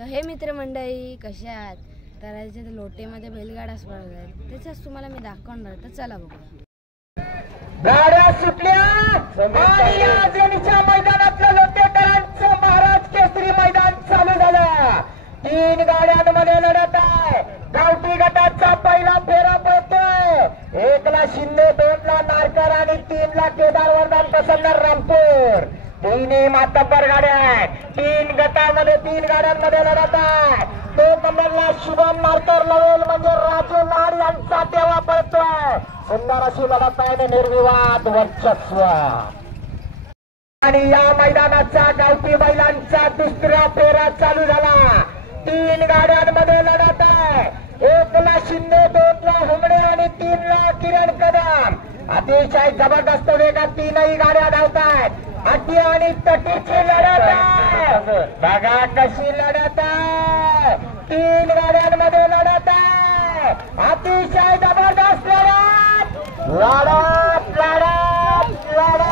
तर हे मित्रमंडळी कशा आहात? तर इथे लोटेमध्ये बैलगाडा स्पर्धा आहे, त्याचाच तुम्हाला मी दाखवणार. तर चला बघू. गाड्या सुटल्या आणि आजच्या मैदानातलं लोटेकरांचं महाराज केसरी मैदान चालू झालं. 3 गाड्यांमध्ये लढत आहे. गावठी गटाचा पहिला फेरा पडतोय. 1ला शिंदे, 2ला नारकर आणि 3ला केदारवर्धन प्रसन्न रामपूर. 3 मातब्बर गाड्या आहेत. 3 गटामध्ये 3 गाड्यांमध्ये लढत आहे. 2 नंबरला शुभम नारकर लवेल म्हणजे राजू लाड यांचा तेव्हा पडतोय. सुंदर अशी लढत आहे. निर्विवाद वर्चस्व. आणि या मैदानाचा गावठी बैलांचा दुसरा फेरा चालू झाला. 3 गाड्यांमध्ये लढत आहे. 1ला शिंदे, 2ला हुमडे आणि 3ला किरण कदम. अतिशय जबरदस्त वेगात 3ही गाड्या धावतात. अटी आणि तटीची लढत आहे. बघा कशी लढत आहे. 3 गाड्यांमध्ये लढत आहे. अतिशय जबरदस्त लढत लढत लढत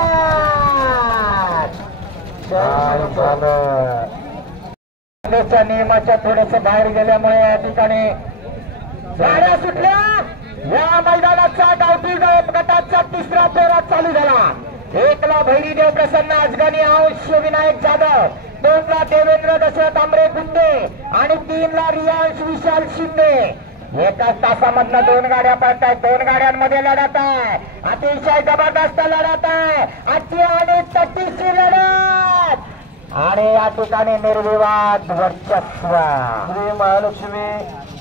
लढत नियमाच्या थोडस बाहेर गेल्यामुळे या ठिकाणी गाड्या सुटल्या. या मैदानाचा गावठी गटाचा तिसरा फेरा चालू झाला. 1ला भैरीदेव प्रसन्न अजगणी अंश विनायक जाधव, 2ला देवेंद्र दशरथ आंबरे गुंडे आणि 3ला रियांश विशाल शिंदे. एकाच तासामधनं 2 गाड्या पडतायत. 2 गाड्यांमध्ये लढत आहे. अतिशय जबरदस्त लढत आहे. आजची आणि तटीची लढत आणि या ठिकाणी निर्विवाद वर्चस्व. श्री महालक्ष्मी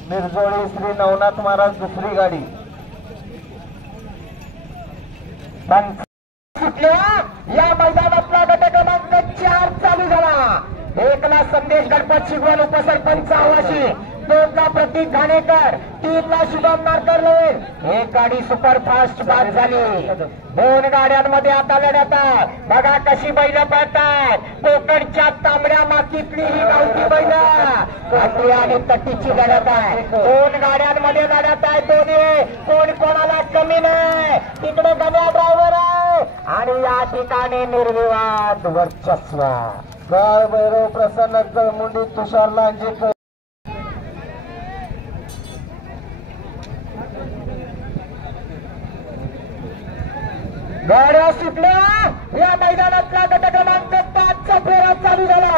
मिरजोळी श्री नवनाथ महाराज दुसरी गाडी. या मैदानातला गट क्रमांक 4 चालू झाला. 1ला संदेश गणपत शिगवण उपसरपंच आवाशी, 2ला प्रतीक घाणेकर, 3ला शुभम नारकर लवेल. 1 गाडी सुपरफास्ट बाद झाली. 2 गाड्यांमध्ये आता लढत आहे. बघा कशी बैल पळतात. कोकणच्या तांबड्या मातीतली ही गावठी बैल आणि तटीची लढत आहे. 2 गाड्यांमध्ये लढत आहे. दोन्ही कोण कोणाला कमी नाही. तिकडे गण्या ड्रायव्हर आहे आणि या ठिकाणी निर्विवाद वर्चस्व. गाळ भैरव प्रसन्न जळमुंडी तुषार लांजेकर. गाड्या सुटल्या. या मैदानातला गट क्रमांक 5चा फेरा चालू झाला.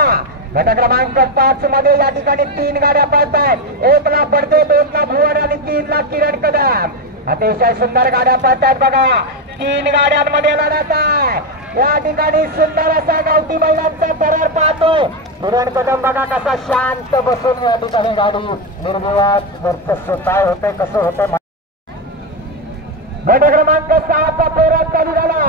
गट क्रमांक 5 मध्ये या ठिकाणी 3 गाड्या पळतायत. 1ला पडते, 2ला भुवन आणि 3ला किरण कदम. अतिशय सुंदर गाड्या पळतायत. बघा 3 गाड्यांमध्ये लढत आहे. या ठिकाणी सुंदर असा गावठी बैलांचा दरार पाहतो. किरण कदम बघा कसा शांत बसून या ठिकाणी गाडी निर्विवाद वर्चस्व. काय होते कसं होतं. गट क्रमांक 6चा फेरा चालू झाला.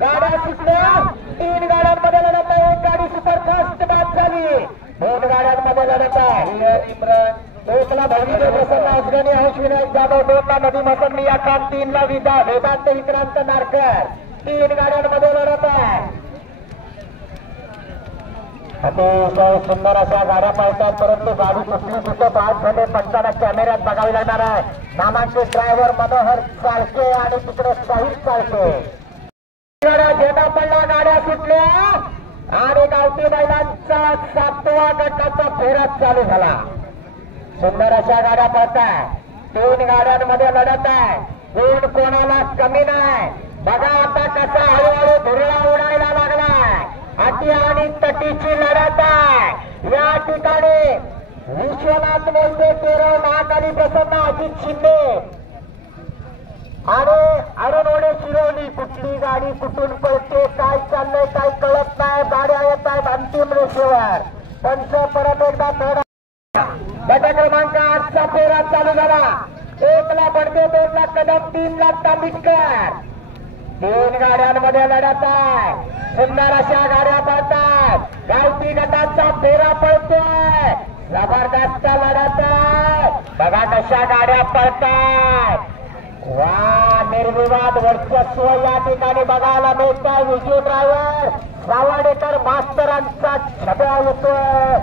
गाड्या सुटल्या. 3 गाड्यांमध्ये लढत आहे. 1 गाडी सुपरफास्ट बाद झाली. 2 गाड्यांमध्ये लढत आहे. इम्रान, 1ला भैरीदेव प्रसन्न अजगणी अंश विनायक जाधव, 2ला नदीम हसन मिया खान, 3ला वेदांत विक्रांत नारकर. 3 गाड्यांमध्ये लढत आहे. अतिशय सुंदर अशा गाड्या पळतात. परंतु गाडी कुठली कुठे बाद झाले पंचांना कॅमेऱ्यात बघावी लागणार आहे. नामांकित ड्रायव्हर मनोहर चाळके आणि तिकडे साहिल चाळके. जेना पडला. गाड्या सुटल्या आणि गावठी बैलांचा 7वा गटाचा फेरा चालू झाला. सुंदर अशा गाड्या पळतात. 3 गाड्यांमध्ये लढत आहे. कोण कोणाला कमी नाही. बघा आता कसा हळूहळू धुरळा उडायला लागलाय. अटी आणि तटीची लढत आहे. या ठिकाणी विश्वनाथ मोहिते, केरळ महाकाली प्रसन्न अजित शिंदे आणि अरुण ओढे शिरोली. कुठली गाडी कुठून पळते, काय चाललंय काय कळत नाही. गाड्या येत आहेत अंतिम रेषेवर. पंच परत एकदा थोडा. गट क्रमांक 8चा फेरा चालू झाला. 1ला बडदे, 2ला कदम, 3ला तांबिटकर. 3 गाड्यांमध्ये लढत आहे. सुंदर अशा गाड्या पळतात. गावठी गटाचा फेरा पळतोय. जबरदस्त लढत आहे. बघा कशा गाड्या पळतात. वा निर्विवाद वर्चस्व या ठिकाणी बघायला मिळत आहे. विजय ड्रायव्हर सावडेकर मास्तरांचा छब्या येतोय.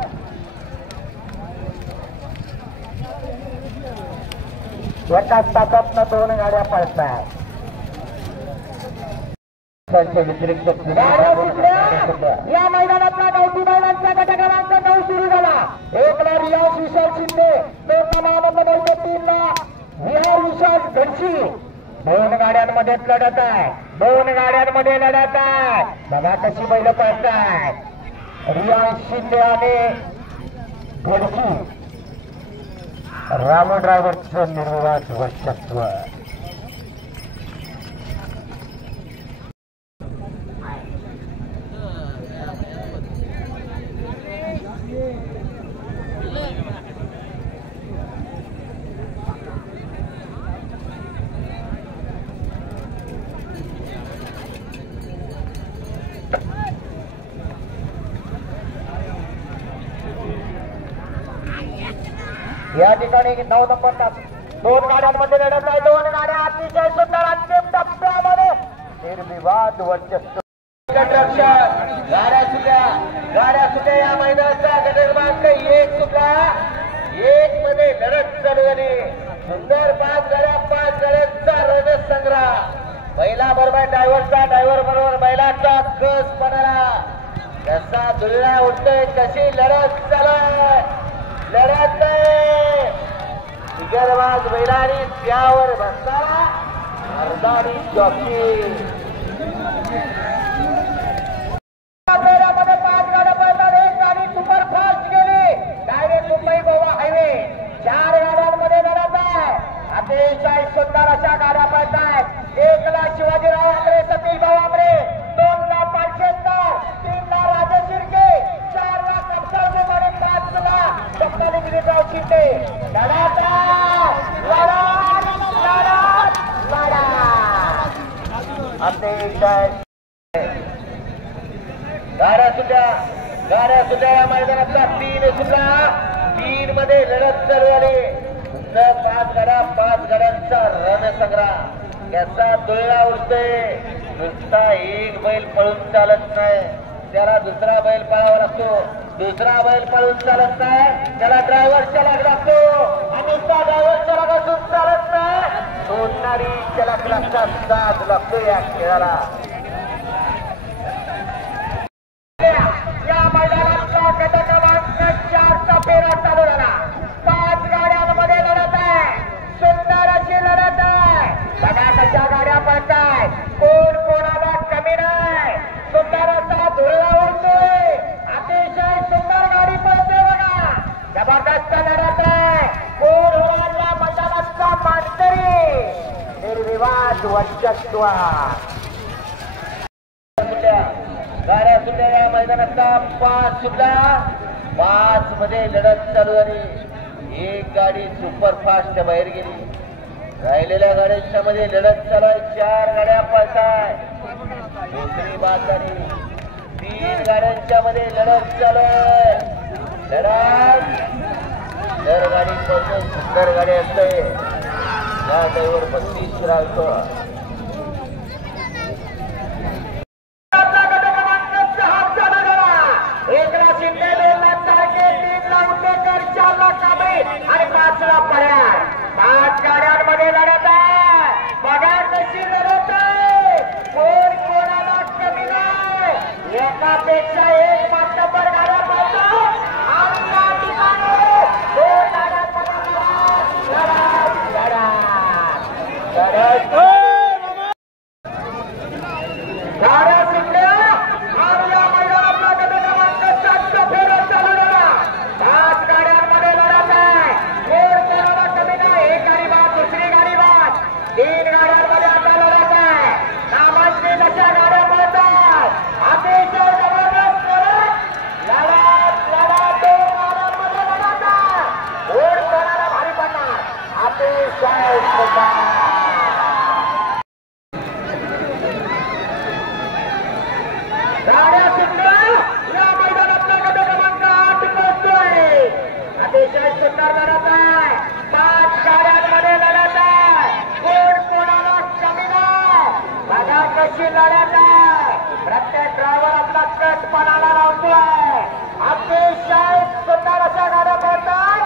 एकाच तासात 2 गाड्या पळतात. या मैदानातला गावठी बैलांचा गट क्रमांक 9 सुरू झाला. 1ला विश्वास घडशी दोन गाड्यांमध्ये लढत आहे. दोन गाड्यांमध्ये लढत आहे. बघा कशी बैल पळतायत. रियाज शिंदे आणि घडशी. रामू ड्रायव्हरचं निर्विवाद वर्चस्व. या ठिकाणी 9 नंबर तास दोन गाड्यांमध्ये लढत आहे. दोन गाड्या अतिशय सुंदर अंतिम टप्प्यामध्ये निर्विवाद वर्चस्व. गाड्या सुद्धा या मैदानाचा गट क्रमांक 1 सुटला. 1 मध्ये लढत चालू झाली. सुंदर 5 गाड्यांचा रणसंग्राम. बैला बरोबर ड्रायव्हरचा, ड्रायव्हर बरोबर बैलाचा कस पणाला कसा दुलना उठतोय. कशी लढत चालू आहे. लढत बिगरवाज बैलानी त्यावर बसणारा अर्धानी जॉकी. 5 गाड्या पळतात. 1 गाडी सुपरफास्ट गेली डायरेक्ट मुंबई गोवा हायवे. 4 गाड्यांमध्ये लढत आहे. अतिशय सुंदर अशा गाड्या पळतात. 1 ला शिवाजीराव आंबरे, सतीश भाऊ आंबरे, 2 ला पालशेकर, 3 ला राजेश शिर्के, 4 ला कपसाळ आणि 5 ला डॉक्टर विजयराव शिंदे. लढत अतिशय गाड्या सुद्धा या मैदानातला 3 सुद्धा 3 मध्ये लढत चालू झाली. 5 गाड्यांचा रणसंग्राम. याचा तुलना उडतोय. नुसता एक बैल पळून चालत नाही, त्याला दुसरा बैल पळावा लागतो. दुसरा बैल पळून चालत नाही, त्याला ड्रायव्हर चलाक लागतो. आणि त्या ड्रायव्हर चलाक असून चालत नाही, सोडणारी चलाक लागतात. साथ लागतो या खेळाला. या मैदानातला गट क्रमांक 4 चा फेरा चालू झाला. 5 गाड्यांमध्ये लढत आहे. सुंदर अशी लढत आहे. बघा कशा गाड्या पळताय. कोण कोणाला कमी नाही. सुंदर असा धुळा उडतोय. अतिशय सुंदर गाडी पळते. बघा जबरदस्त लढत आहे. कोण होणार मैदानाचा मानकरी. निर्विवाद वर्चस्व. गाड्या सुद्धा या मैदानाचा 5 सुद्धा 5 मध्ये लढत चालू झाली. 1 गाडी सुपरफास्ट बाहेर गेली. राहिलेल्या गाड्यांच्या मध्ये लढत चालू आहे. 4 गाड्या पळताय. दुसरी बाद झाली. 3 गाड्यांच्या मध्ये लढत चालू आहे. लढत दर गाडी पळतो. सुंदर गाडी असते. या ड्रायव्हर 32 राहतो. आणि 5 ला पर्याय. 5 गाड्यांमध्ये लढत आहे. बघा कशी लढत आहे. कोण कोणाला कमी नाही. एकापेक्षा एक मातबर गाड्या पळतो. आणि या ठिकाणी 2 गाड्यांमध्ये गाड्या सुटल्या. आणि या मैदानातला गट क्रमांक 7 चा फेरा चालू झाला. 5 गाड्यांमध्ये लढत आहे. कोण कोणाला कमी नाही. 1 गाडी बाद, दुसरी गाडी बाद. 3 गाड्यांमध्ये आता लढत आहे. नामांकित अशा गाड्या पळतात. अतिशय जबरदस्त लढत. 2 गाड्यांमध्ये लढत आहे. कोण कोणाला भारी पडणार. अतिशय सुंदर. गाड्या सुद्धा या मैदानातला गट क्रमांक 8 पोहोचतोय. अतिशय सुंदर लढत आहे. 5 गाड्यांमध्ये लढत आहे. कोण कोणाला कमी नाही. बघा कशी लढत आहे. प्रत्येक ड्रायव्हर आपला कट पणाला लावतोय. अतिशय सुंदर अशा गाड्या पळतात.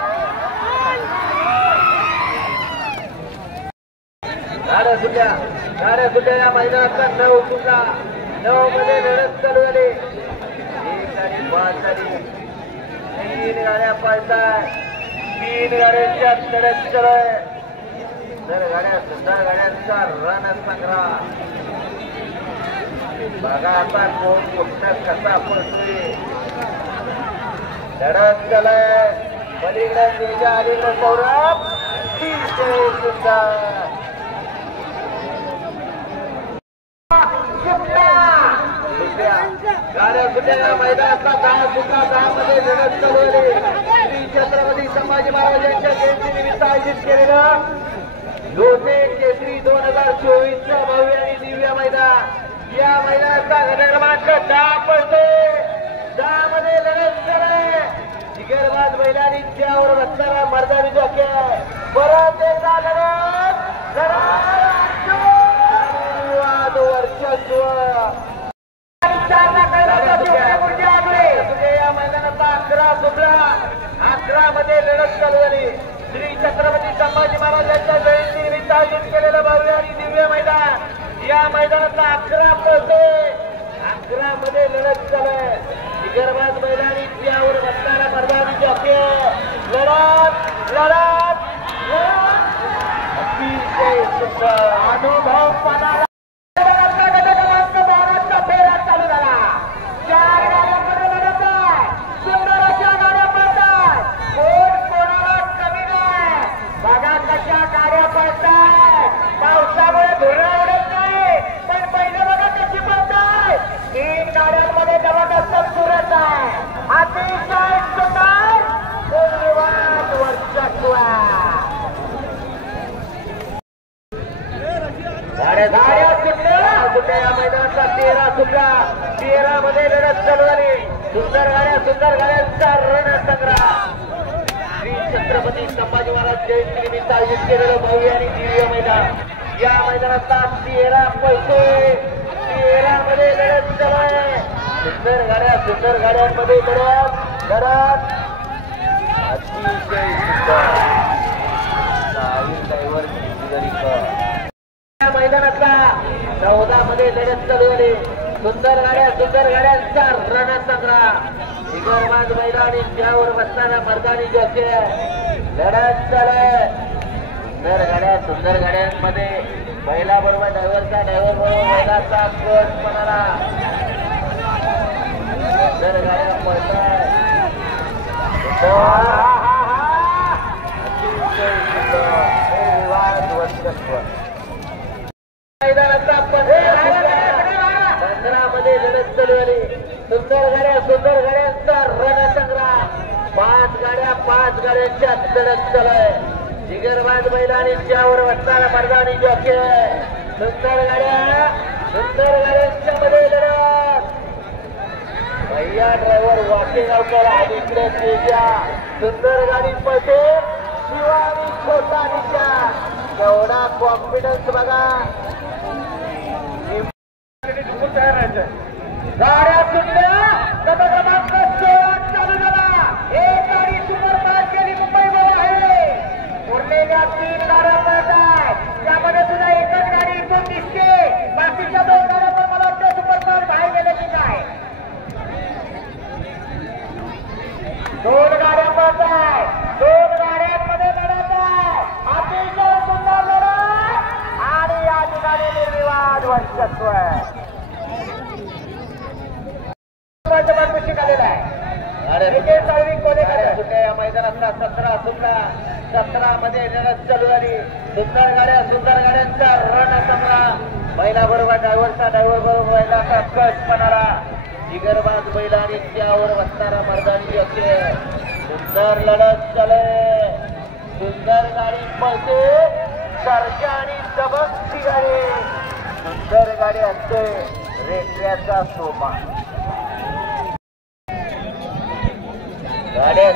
गाड्या सुद्धा या मैदानातला 9 सुद्धा 9 मध्ये लढत चालू झाली. 1 गाडी बाद झाली. 3 गाड्या पळताय. 3 गाड्यांच्या लढत चालू आहे. सुंदर गाड्यांचा रणसंग्राम बघा आता कोण कुठला कसा पडतोय लढत झालाय पलीकडे तेजा अलीकडे सौरभ सुंदर गाड्या सुटल्या मैदानाचा 10 मध्ये लढत चालू आहे श्री छत्रपती संभाजी महाराजांच्या जयंतीनिमित्त आयोजित केलेलं लोटे केसरी 2024 भव्य आणि दिव्य मैदान या मैदानाचा क्रमांक 10 पडतो 10 मध्ये लढत झालाय जिगरबाज बैलांनी त्यावर बसणारा मर्दानी जॉकी परत एकदा लढत वर्चस्व या मैदानाचा 11 मध्ये लढत चालू झाली श्री छत्रपती संभाजी महाराजांच्या जयंतीनिमित्त आयोजित केलेलं भव्य आणि दिव्य मैदान या मैदानाचा 11 पडतो 11 मध्ये लढत चालू जिगरबाज बैलांनी त्यावर बसणारा मर्दानी जॉकी लढत अतिशय सुंदर अनुभव पणाला फेरा चालू झाला 4 गाड्यांमध्ये लढत आहे सुंदर अशा गाड्या पडतात कोण कोणाला कमी नाही बघा कशा गाड्या पडतात पावसामुळे धुळा उडत नाही पण पहिलं बघा कशी पडताय 3 गाड्यांमध्ये जबरदस्त सुरत आहे अतिशय सुंदर धन्यवाद वर्चस्व गाड्या सुटल्या या मैदानाचा 13 सुटला 13 मध्ये लढत चालू झाली सुंदर गाड्यांचा रणसंग्राम श्री छत्रपती संभाजी महाराज जयंतीनिमित्त आयोजित केलेलं भव्य आणि दिव्य मैदान या मैदानाचा 13 पैसे 13 मध्ये लढत चालू आहे सुंदर गाड्यांमध्ये लढत अतिशय सुंदर मैदानातला 14 मध्ये लढत चालू झाली सुंदर गाड्यांचा रणसंग्राम जिगरबाज बैल आणि त्यावर बसणारा मर्दानी जॉकी लढत चालू सुंदर गाड्यांमध्ये बैलाबरोबर ड्रायव्हर बरोबर बैलाचा कोच म्हणाला सुंदर गाड्या पडतात मैदानाचा 15 मध्ये लढत चालू झाली सुंदर गाड्यांचा रणसंग्राम 5 गाड्यांच्या लढत चालू आहे जिगरबाज बैलांनी त्यावर बसणारा मर्दानी जॉकी सुंदर गाड्यांच्या मध्ये लढत भैया ड्रायव्हर वाकेगावकर अलीकडे तेजा सुंदर गाडी पळते शिवानी छोटा निशा एवढा कॉन्फिडन्स बघा गाड्या सुटल्या क्रमांक 16 चालू झाला एक गाडी सुपरकार केली मुंबईमध्ये आहे उरलेल्या 3 गाड्या पळतात त्यामध्ये सुद्धा एकच गाडी इथून दिसते बाकीच्या 2 गाड्या पण मला वाटतं सुपरकार बाहेर गेले की काय 2 गाड्या पळतात 2 गाड्यांमध्ये लढत आहे अतिशय सुंदर लढत आणि या ठिकाणी निर्विवाद वर्चस्व या मैदानातला 17 सुटला 17 मध्ये लढत चालू झाली सुंदर गाड्यांचा रणसंग्राम बैलाबरोबर ड्रायव्हर बरोबर बैलाचा कट म्हणाला जिगरबाज बैल आणि त्यावर बसणारा मर्दानी जॉकी सुंदर लढत चालू सुंदर गाडी पळते सरजा आणि दबंगची गाडी सुंदर गाडी असते रेट्याचा सोमा गाड्या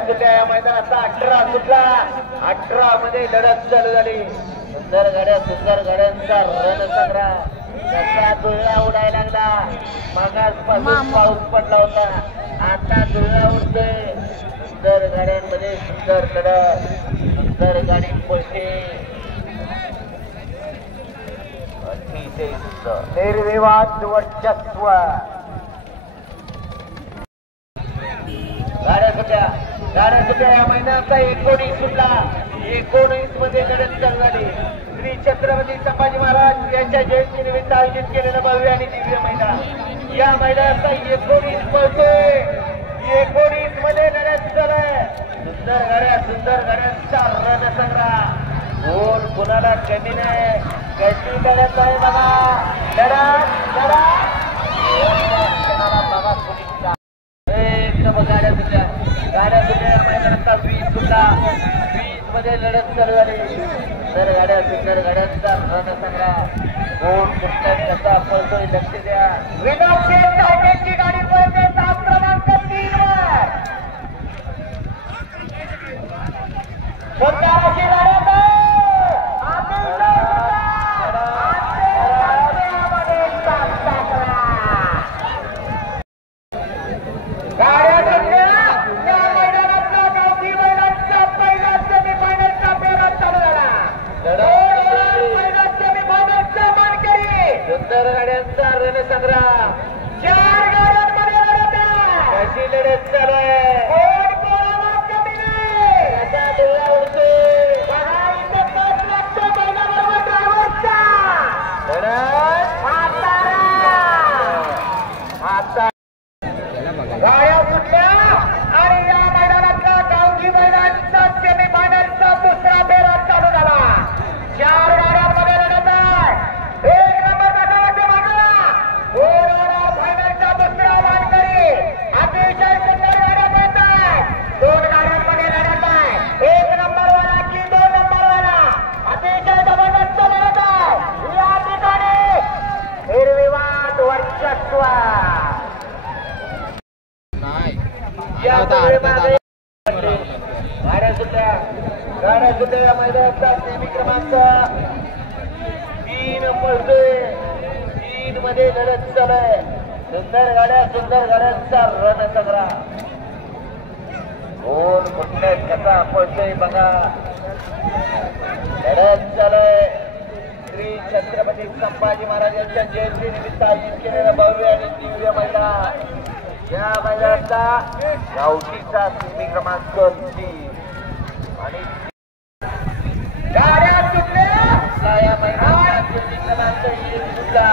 सुटल्या या मैदानाचा 18 सुटला 18 मध्ये लढत चालू झाली सुंदर गाड्यांचा रणसंग्राम कसा धुळा उडायला लागला मागासपासून पाऊस पडला होता आता धुळा उडतोय सुंदर गाड्यांमध्ये सुंदर लढत सुंदर गाडी पळते अतिशय सुंदर निर्विवाद वर्चस्व गाड्या सुटल्या या मैदानाचा 19 सुटला 19 मध्ये लढत चालू झाली. श्री छत्रपती संभाजी महाराज यांच्या जयंतीनिमित्त आयोजित केलेलं भव्य आणि दिव्य मैदान. या मैदानाचा 19 पळतोय. 19 मध्ये लढत चालू आहे. सुंदर गाड्यांचा रणसंग्राम. गोल कुणाला कमी नाही. कशी लढत आहे बघा. लढत बघा कुणीचा गाड्या सुटल्या मैदानाचा 20 सुटला. 20 मध्ये लढत चालू झाली. सुंदर गाड्यांचा रणसंग्राम. गोल कुठल्या कसा पळतोय लक्ष द्या. विनोद चौकेची गाडी पळते 7 क्रमांक 3 वर. सुंदर अशी लढत आहे. सुंदर गाड्यांचा रणसंग्राम. 4 गाड्यांमध्ये लढत आहे. कशी लढत चालू आहे. कोण कोणाला कमी नाही. कसा डोळा उडतोय. बघा इथे 5 लाख महिन्याबरोबर ड्रायव्हरचा लढत आता गाड्या सुटल्या आणि या मैदानातला गावठी मैदानचा सेमीफायनलचा दुसरा फेरा चालू झाला. 4 गाड्यांमध्ये लढत आहे. 1 नंबर गटाच्या मागाला फायनलचा दुसरा मानकरी. अतिशय सुंदर गाड्या पळत आहेत. 2 गाड्यांमध्ये लढत आहे. 1 नंबरवाला की 2 नंबरवाला. अतिशय जबरदस्त लढत आहे. या ठिकाणी हिरवीवाट वर्चस्व. गाड्या सुद्धा मैदानाचा सेमी क्रमांक 3 पळतोय. 3 मध्ये लढत चालू आहे. सुंदर गाड्यांचा रणसंग्राम. गोल कुठल्या कसा पळतोय बघा. लढत चालू आहे. श्री छत्रपती संभाजी महाराज यांच्या जयंतीनिमित्त आयोजित केलेलं भव्य आणि दिव्य मैदान. या मैदानाचा गावठीचा सेमी क्रमांक 3 आणि गाड्या सुटल्या. या मैदानाचा सेमी क्रमांक 1 सुटला.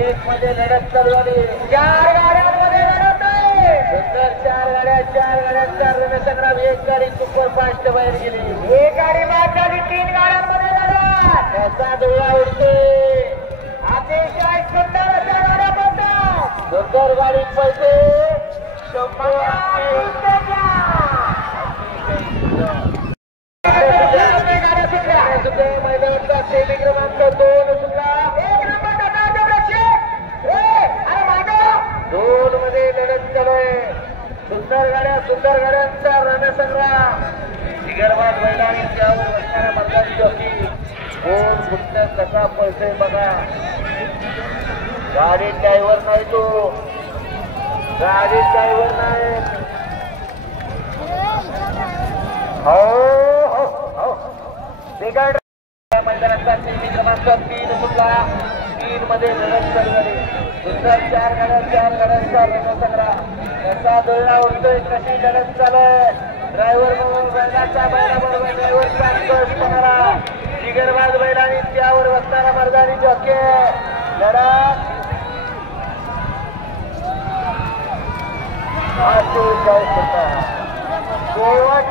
1 मध्ये लढत चालू झाली. 4 गाड्यांमध्ये लढत आहे. सुंदर 4 गाड्यांचा रणसंग्राम. 1 गाडी सुपरफास्ट बाहेर गेली. 1 गाडी बाद झाली. 3 गाड्यांमध्ये लढत. त्याचा डोळा उडतोय. अतिशय सुंदर अशा गाड्या पळतात. सुंदर गाडी पळते. मैदानाचा सेमी क्रमांक 2 सुटला. 1 नंबर गटाच्या प्रेक्षक. अरे मागं 2 मध्ये लढत चालू आहे. सुंदर गाड्यांचा रणसंग्राम. जिगरबाज मैदानी त्यावर बसणारा मतदारी जॉकी. गोल कुठल्या कसा पळतोय बघा. गाडी ड्रायव्हर नाही तो. गाडी ड्रायव्हर नाही. हो बिघड. मैदानाचा सेमी क्रमांक 3 सुटला. 3 मध्ये लढत चालू झाली. सुंदर 4 गाड्यांचा रणसंग्राम. कसा डोळा उडतोय. कशी लढत चालू आहे. ड्रायव्हर म्हणून बैलाच्या बैलाबरोबर ड्रायव्हरचा कष्ट होणारा जिगरबाज बैल आणि त्यावर बसणारा मर्दानी जॉकी. लढत शेवट.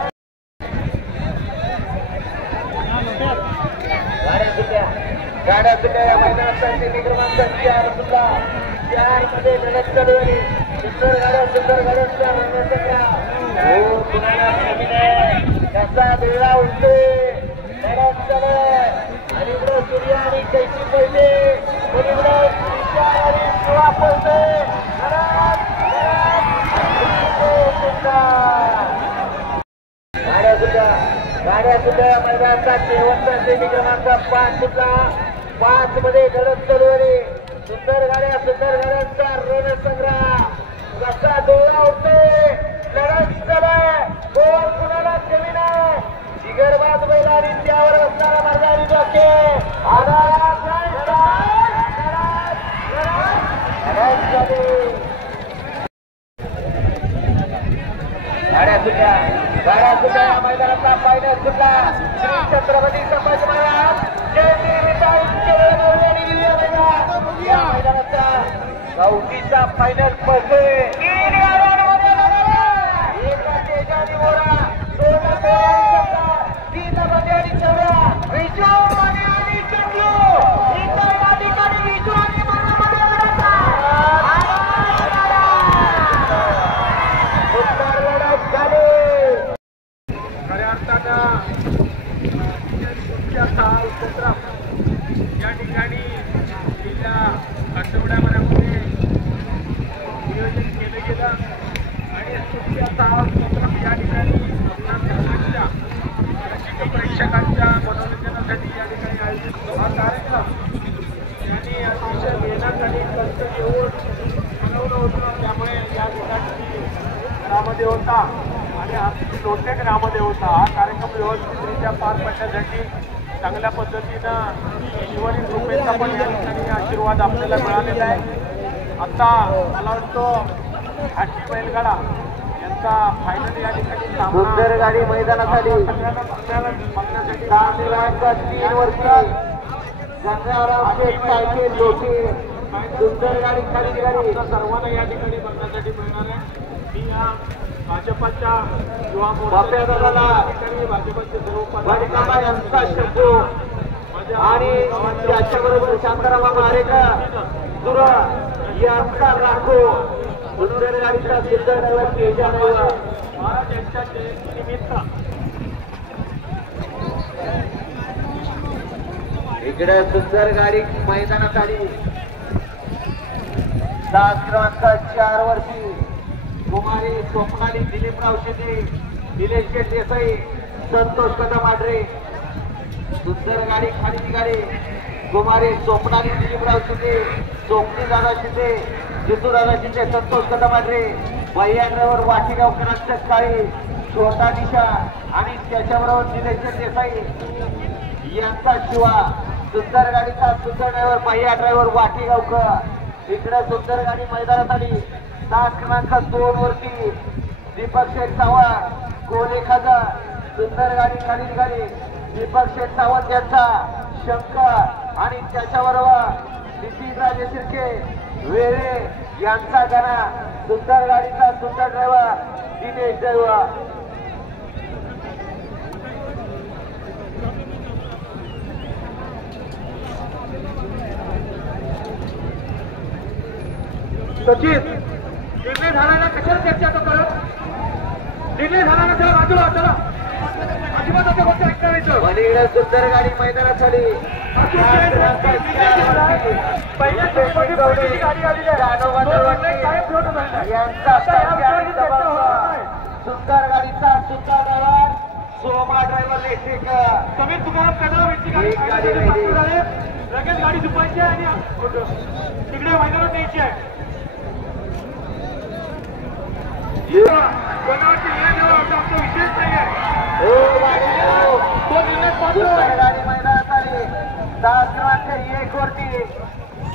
गाड्या सुटल्या. या मैदानाचा सेमी क्रमांक 4 सुटला. 4 मध्ये लढत चालू झाली. सुंदर गाड्यांचा रणसंग्राम. हो कुणाला कमी नाही. कसा डोळा उडतोय. लढत चालू आहे. आणि इकडे सूर्य आणि कैसी पहिले. पलीकडे आणि शिवा पळतोय. गाड्या सुद्धा मैदानाचा शेवटचा सेमी क्रमांक 5 सुटला. 5 मध्ये लढत चालू झाली. सुंदर गाड्यांचा रणसंग्राम. कसा डोळा उडतोय. लढत चालू आहे. गोल कुणाला कमी नाही. जिगरबाज बैल आणि त्यावर असणारा मर्दानी जॉकी. गाड्या सुटल्या या मैदानातला फायनल सुटला. श्री छत्रपती संभाजी महाराज जयंती या मैदानाचा गावठीचा फायनल पळतोय. या ठिकाणी गेल्या आठवड्याभरामध्ये नियोजन केलं गेलं आणि या ठिकाणी रसिक प्रेक्षकांच्या मनोरंजनासाठी या ठिकाणी आयोजित हा कार्यक्रम त्यांनी अतिशय मेहनत आणि कष्ट घेऊन बनवलं होतं. त्यामुळे या ठिकाणी ग्रामध्ये होता आणि लोटे ग्रामध्ये होता. हा कार्यक्रम व्यवस्थितरित्या पार पडण्यासाठी चांगल्या पद्धतीनं शिवाजी कृपेचा पण या ठिकाणी आशीर्वाद आपल्याला मिळालेला आहे. आता मला वाटतो हाटी बैलगाडा यांचा फायनल या ठिकाणी सुंदर गाडी मैदानासाठी बघण्यासाठी 3 वर्षी गंगाराम सायकल लोटे सुंदर गाडी खरेदी गाडी सर्वांना या ठिकाणी बघण्यासाठी मिळणार आहे. मी या भाजपाच्या युवा बाप्या दादाला भाजपाचे सर्व वाडिकांबा यांचा शब्दो आणि त्याच्याबरोबर शांतारामा मारेकर सुर यांचा राखो सुंदर गाडीचा सुंदर ड्रायव्हर तेजा ड्रायव्हर महाराज यांच्या जयंतीनिमित्त इकडे सुंदर गाडी मैदानात आली. 4 वर्षी कुमारी स्वप्नाली दिलीपराव शिंदे निलेश देसाई संतोष कदम आडरे सुंदर गाडी खाली निघाली. कुमारी स्वप्नाली दिलीपराव शिंदे स्वप्नी दादा शिंदे जितू दादा शिंदे संतोष कदम आडरे भैया ड्रायव्हर वाटेगावकरांच्या काळी छोटा दिशा आणि त्याच्याबरोबर निलेश देसाई यांचा शिवा सुंदर गाडीचा सुंदर ड्रायव्हर भैया ड्रायव्हर वाटेगावकर. इकडे सुंदर गाडी मैदानात आली. 2 वरती दीपक शेठ सावंत कोले खाजा सुंदर गाडी खाली निघाली. दीपक शेठ सावंत यांचा शंकर आणि त्याच्याबरोबर नितीन राजे शिर्के वेळे यांचा गाणा सुंदर गाडीचा सुंदर ड्रायव्हर दिनेश ड्रायव्हर. सचिन निर्णय झाला ना कशाला चर्चा आता करत निर्णय झाला ना चला बाजूला चला अजिबात आता गोष्ट ऐकणार पलीकडे सुंदर गाडी मैदानात आली. सुंदर गाडीचा सुंदर driver Soma driver electric Sameer Tukaram Kadam यांची गाडी लगेच गाडी झुपायची आहे आणि तिकडे मैदानात न्यायची आहे. कोणावरती आमचा विशेष नाही आहे. गाडी मैदानात आली. 1 वरती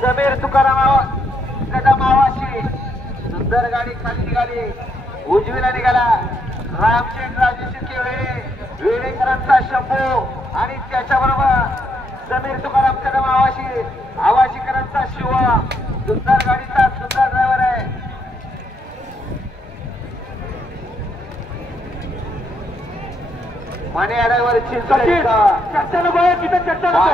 समीर तुकाराम कदम आवाशी सुंदर गाडी खाली निघाली. उजवीला निघाला रामचंद्र राजे शिर्के वेळेकरांचा शंभू आणि त्याच्याबरोबर समीर तुकाराम कदम आवाशीकरांचा शिवा सुंदर गाडीचा सुंदर ड्रायव्हर आहे. मने ड्रायव्हर चर्चा नको आहे तिथे चर्चा नको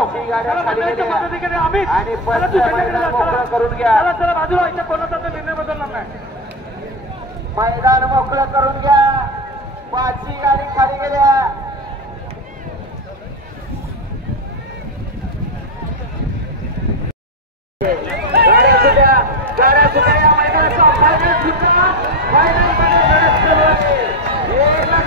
आणि मोकळं करून घ्या. चला बाजूला इथे कोणाचा निर्णय बदलणार नाही. मैदान मोकळं करून घ्या. 5 गाडी खाली गेल्या. गाड्या सुद्धा या मैदानाचा फायनल सुद्धा फायनल मध्ये लढत सुरू आहे. 1 लाख